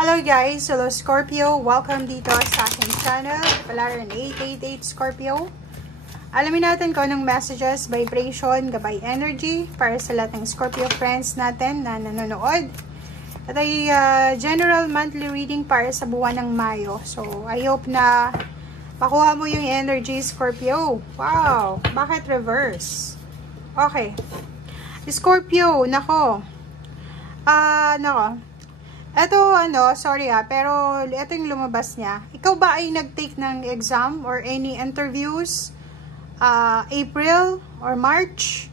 Hello guys! Hello Scorpio! Welcome dito sa aking channel. Palaran 888 Scorpio. Alamin natin kung anong messages, vibration, gabay energy para sa lahat ng Scorpio friends natin na nanonood. At ay general monthly reading para sa buwan ng Mayo. So, I hope na makuha mo yung energy, Scorpio. Wow! Bakit reverse? Okay. Scorpio, nako. Eto, sorry pero ito yung lumabas niya. Ikaw ba ay nag-take ng exam or any interviews? April or March?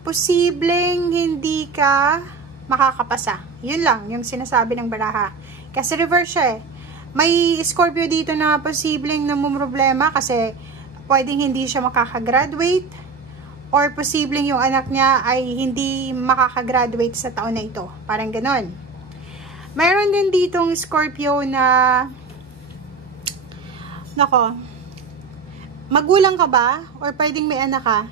Posibleng hindi ka makakapasa. Yun lang, yung sinasabi ng baraha. Kasi reverse siya eh. May Scorpio dito na posibleng namumroblema kasi pwedeng hindi siya makakagraduate or posibleng yung anak niya ay hindi makakagraduate sa taon na ito. Parang ganon. Mayroon din ditong Scorpio na magulang ka ba? Or pwedeng may anak ka?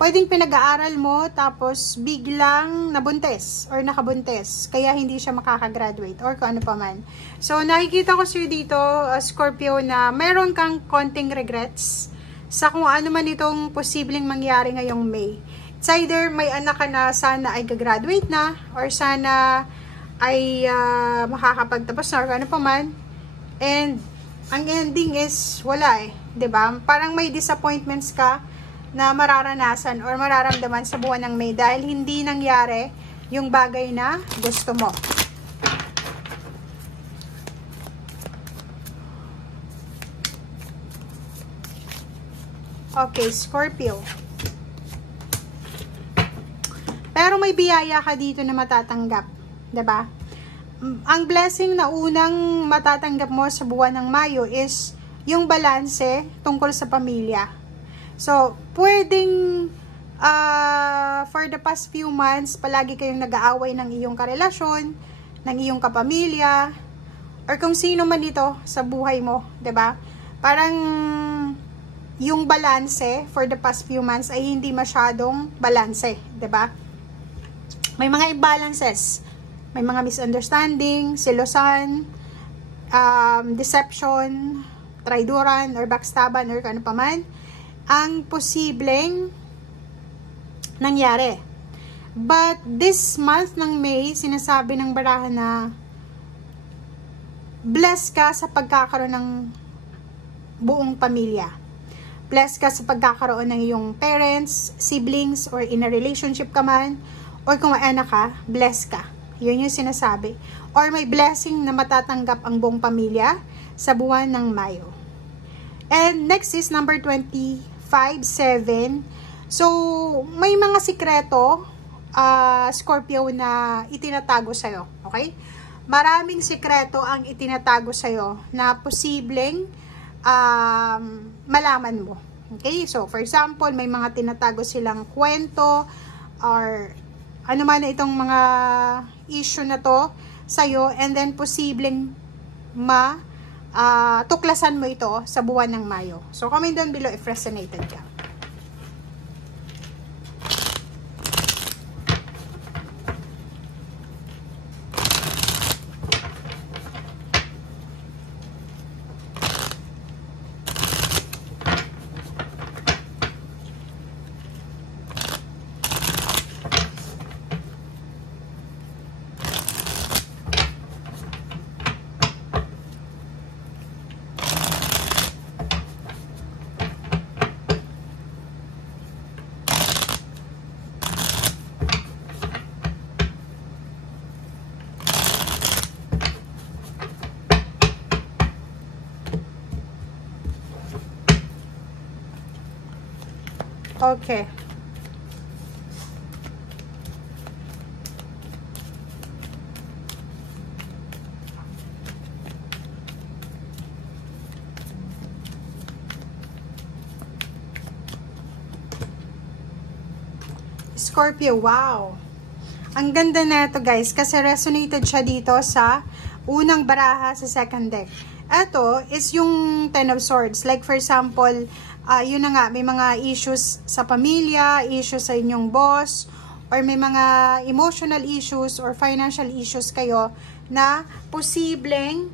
Pwedeng pinag-aaral mo tapos biglang nabuntis or nakabuntis. Kaya hindi siya makakagraduate or kung ano pa man. So nakikita ko sa'yo dito, Scorpio, na mayroon kang konting regrets sa kung ano man itong posibleng mangyari ngayong May. It's either may anak ka na sana ay gagraduate na or sana ay makakapagtapos na or ano pa man. And ang ending is wala eh, 'di ba? Parang may disappointments ka na mararanasan or mararamdaman sa buwan ng May dahil hindi nangyari yung bagay na gusto mo. Okay, Scorpio. Pero may biyaya ka dito na matatanggap, 'di ba? Ang blessing na unang matatanggap mo sa buwan ng Mayo is yung balanse tungkol sa pamilya. So, pwedeng for the past few months, palagi kayong nag-aaway ng iyong karelasyon, ng iyong kapamilya, or kung sino man ito sa buhay mo, 'di ba? Parang yung balanse for the past few months ay hindi masyadong balanse, 'di ba? May mga imbalances. May mga misunderstanding, selosan, deception, traidoran, or backstaban, or ano pa man, ang posibleng nangyari. But this month ng May, sinasabi ng baraha na blessed ka sa pagkakaroon ng buong pamilya. Blessed ka sa pagkakaroon ng iyong parents, siblings, or in a relationship ka man, or kung may anak ka, blessed ka. Yun yung sinasabi. Or may blessing na matatanggap ang buong pamilya sa buwan ng Mayo. And next is number 25, 7. So, may mga sikreto, Scorpio, na itinatago sa'yo. Okay? Maraming sikreto ang itinatago sa'yo na posibleng malaman mo. Okay? So, for example, may mga tinatago silang kwento or ano man itong mga issue na to sa'yo, and then posibleng tuklasan mo ito sa buwan ng Mayo. So, comment down below if resonated ka. Okay. Scorpio, wow. Ang ganda na ito, guys, kasi resonated siya dito sa unang baraha sa second deck. Ito is yung Ten of Swords. Like for example, yun na nga, may mga issues sa pamilya, issues sa inyong boss, or may mga emotional issues or financial issues kayo na posibleng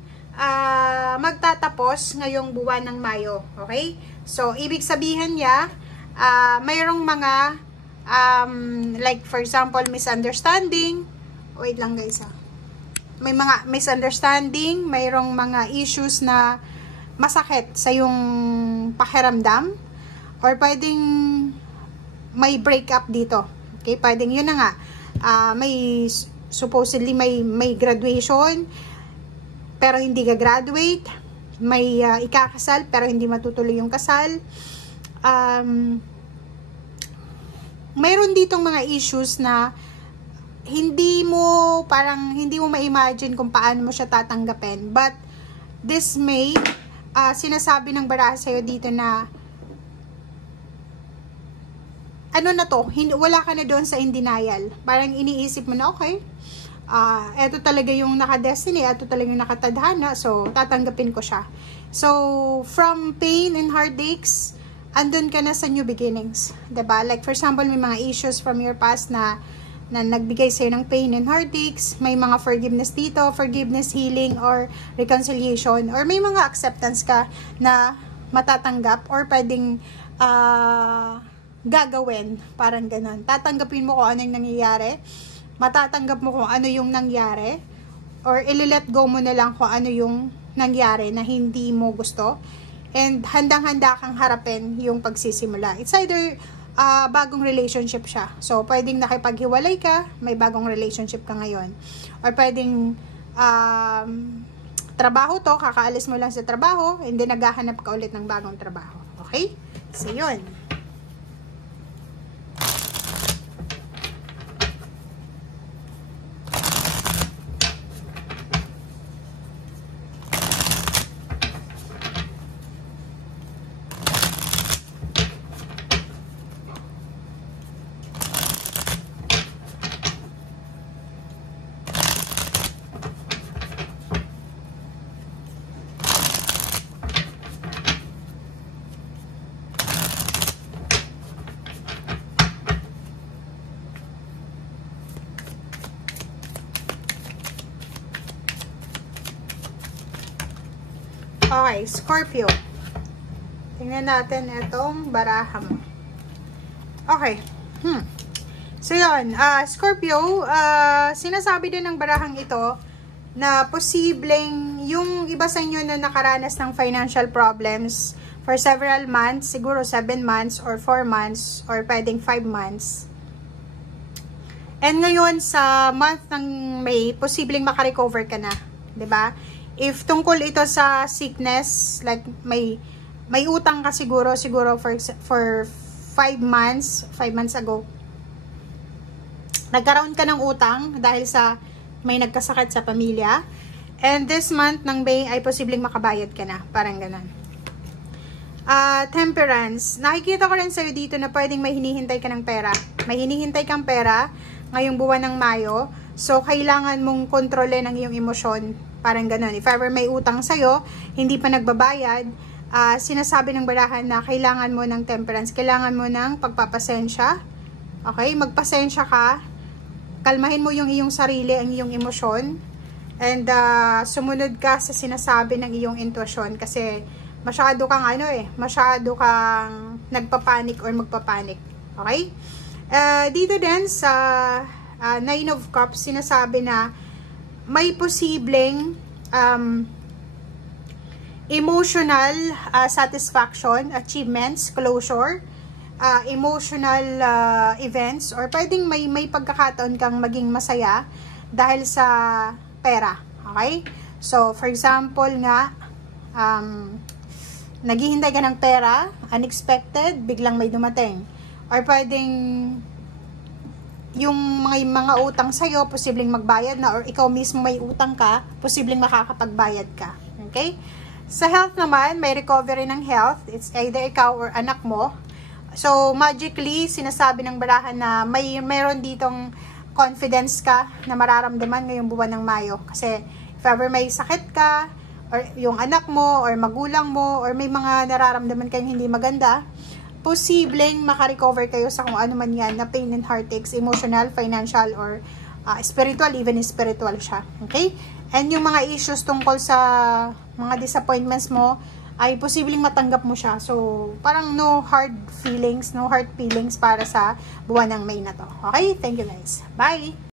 magtatapos ngayong buwan ng Mayo. Okay? So, ibig sabihin niya, mayroong mga, like for example, misunderstanding. Wait lang guys may mga misunderstanding, mayroong mga issues na masakit sa yung pakiramdam, or pwedeng may breakup dito. Okay, pwedeng yun na nga. May supposedly may graduation pero hindi ka-graduate. May ikakasal pero hindi matutuloy yung kasal. Mayroon ditong mga issues na hindi mo ma-imagine kung paano mo siya tatanggapin. But this may sinasabi ng baraha sa'yo dito na ano na to, wala ka na doon sa in denial. Parang iniisip mo na, okay, eto talaga yung naka-destiny, eto talaga yung nakatadhana, so tatanggapin ko siya. So, from pain and heartaches, andun ka na sa new beginnings. Diba? Like, for example, may mga issues from your past na nagbigay sa'yo ng pain and heartaches, may mga forgiveness dito, forgiveness, healing, or reconciliation, or may mga acceptance ka na matatanggap, or pwedeng gagawin, parang ganun. Tatanggapin mo kung ano yung nangyayari, matatanggap mo kung ano yung nangyari, or ililet go mo na lang kung ano yung nangyari na hindi mo gusto, and handang-handa kang harapin yung pagsisimula. It's either bagong relationship siya. So, pwedeng nakipaghiwalay ka, may bagong relationship ka ngayon. Or pwedeng trabaho to, kakaalis mo lang sa trabaho, and then naghahanap ka ulit ng bagong trabaho. Okay? So, yun. Okay, Scorpio. Tingnan natin itong baraha mo. Okay. So, yun. Scorpio, sinasabi din ng barahang ito na posibleng yung iba sa inyo na nakaranas ng financial problems for several months, siguro 7 months or 4 months or pwedeng 5 months. And ngayon, sa month ng May, posibleng makarecover ka na. 'Di ba? If tungkol ito sa sickness, like may utang ka siguro for 5 months ago. Nagkaroon ka ng utang dahil sa may nagkasakit sa pamilya. And this month ng May ay posibleng makabayad ka na. Parang ganun. Temperance. Nakikita ko rin sa'yo dito na pwedeng may hinihintay ka ng pera. May hinihintay kang pera ngayong buwan ng Mayo. So, kailangan mong kontrolin ang iyong emosyon. Parang ganun. If ever may utang sa'yo, hindi pa nagbabayad, sinasabi ng barahan na kailangan mo ng temperance. Kailangan mo ng pagpapasensya. Okay? Magpasensya ka. Kalmahin mo yung iyong sarili, ang iyong emosyon. And sumunod ka sa sinasabi ng iyong intuition. Kasi masyado kang masyado kang nagpapanik or magpapanik. Okay? Dito din sa 9 of Cups, sinasabi na may posibleng emotional satisfaction, achievements, closure, emotional events, or pwedeng may pagkakataon kang maging masaya dahil sa pera. Okay? So, for example nga, naghihintay ka ng pera, unexpected, biglang may dumating. Or pwedeng yung mga utang sa'yo, posibleng magbayad na, or ikaw mismo may utang ka, posibleng makakapagbayad ka. Okay? Sa health naman, may recovery ng health. It's either ikaw or anak mo. So, magically, sinasabi ng barahan na mayroon ditong confidence ka na mararamdaman ngayong buwan ng Mayo. Kasi, if ever may sakit ka, or yung anak mo, or magulang mo, or may mga nararamdaman kayong hindi maganda, posibleng makarecover kayo sa kung ano man yan na pain and heartaches, emotional, financial, or spiritual, even spiritual siya. Okay? And yung mga issues tungkol sa mga disappointments mo, ay posibleng matanggap mo siya. So, parang no hard feelings para sa buwan ng May na to. Okay? Thank you guys. Bye!